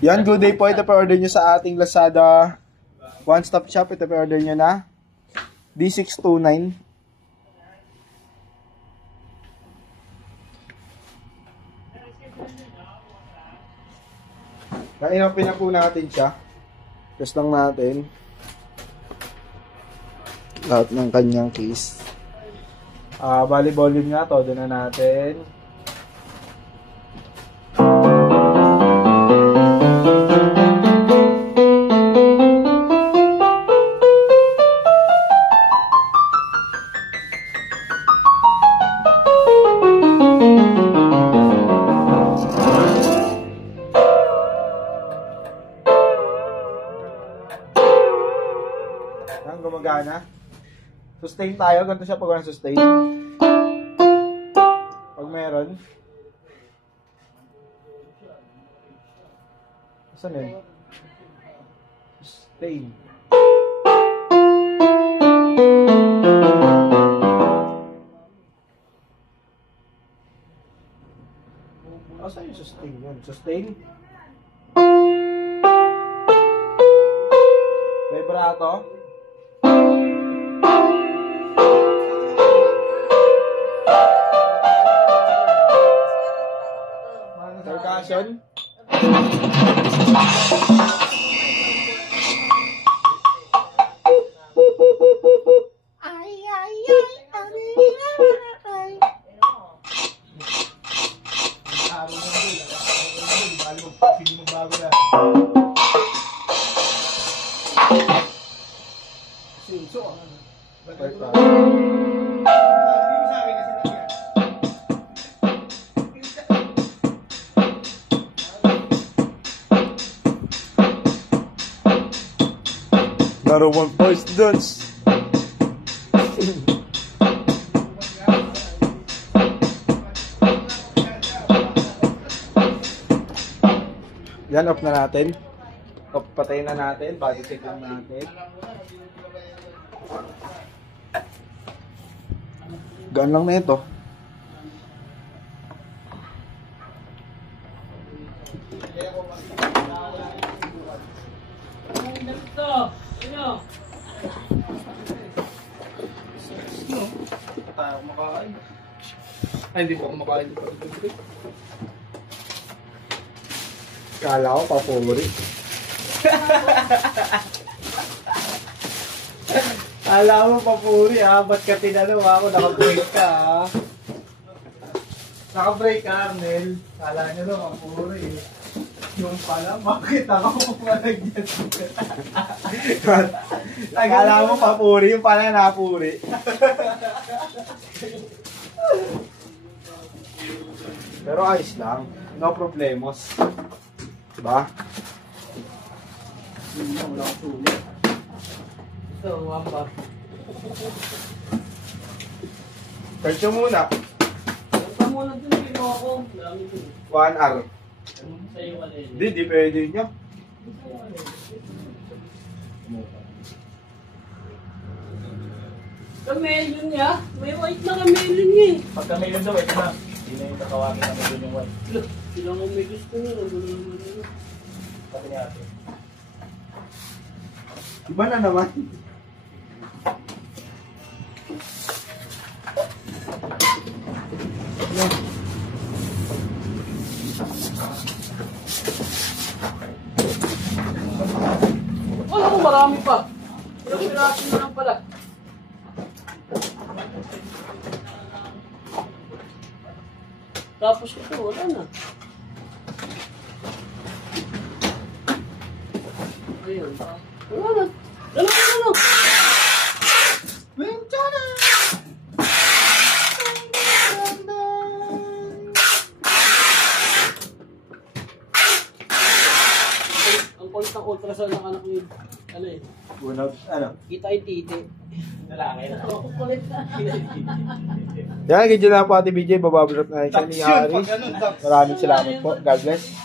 Yan, good day po. Ito pa order nyo sa ating Lazada One Stop Shop. Ito pa order nyo na D629. Kainapin na po natin siya. Test lang natin lahat ng kanyang case. Bali volume nga to. Doon na natin. Yan, gumagana. Sustain tayo. Ganito siya pag walang sustain. Pag meron. Saan yun? Sustain. Saan yung sustain yun? Sustain? Vibrato? Percussion? Another one voice dance. Yan, off na natin. Off, patayin na natin. Body check lang natin. Gaan lang na ito. Tayo kumakain. Ay, hindi po ako kumakain. Kala ko papuri. Kala mo papuri ha, ba't ka tinanong ako, naka-break ka ha? Naka-break ka, Arnel. Kala nyo no, papuri. Yung pala, makita ko malagyan. Kala mo papuri, yung pala napuri. Pero ayos lang. No problemos. Diba? Wala ko tuloy. Ito, wamba. Search nyo muna. Ito muna dun, pino ako. Dami dun. 1 hour. Sa'yo wala yun. Di pwede nyo. Kamelon niya? May white na kamelon niya eh. Pag kamelon daw, ito na. Hindi na yung kakawagin natin dun yung white. Look, sila kong may gusto nyo. Pati niya ate. Iba na naman. Oh, marami pa. Pero pirasin na lang pala. Tapos ito, wala na. Ayun. Wala na. Dalawa. Ventana! Ang kulit ng ultrasound ng anak ni ano eh. Bunod, ano? Kita yung titi. Lalaki na. Oo, kulit na. Yan, ganyan lang po Ate BJ. Babablot na siya ni Aris. Maraming salamat po. God bless.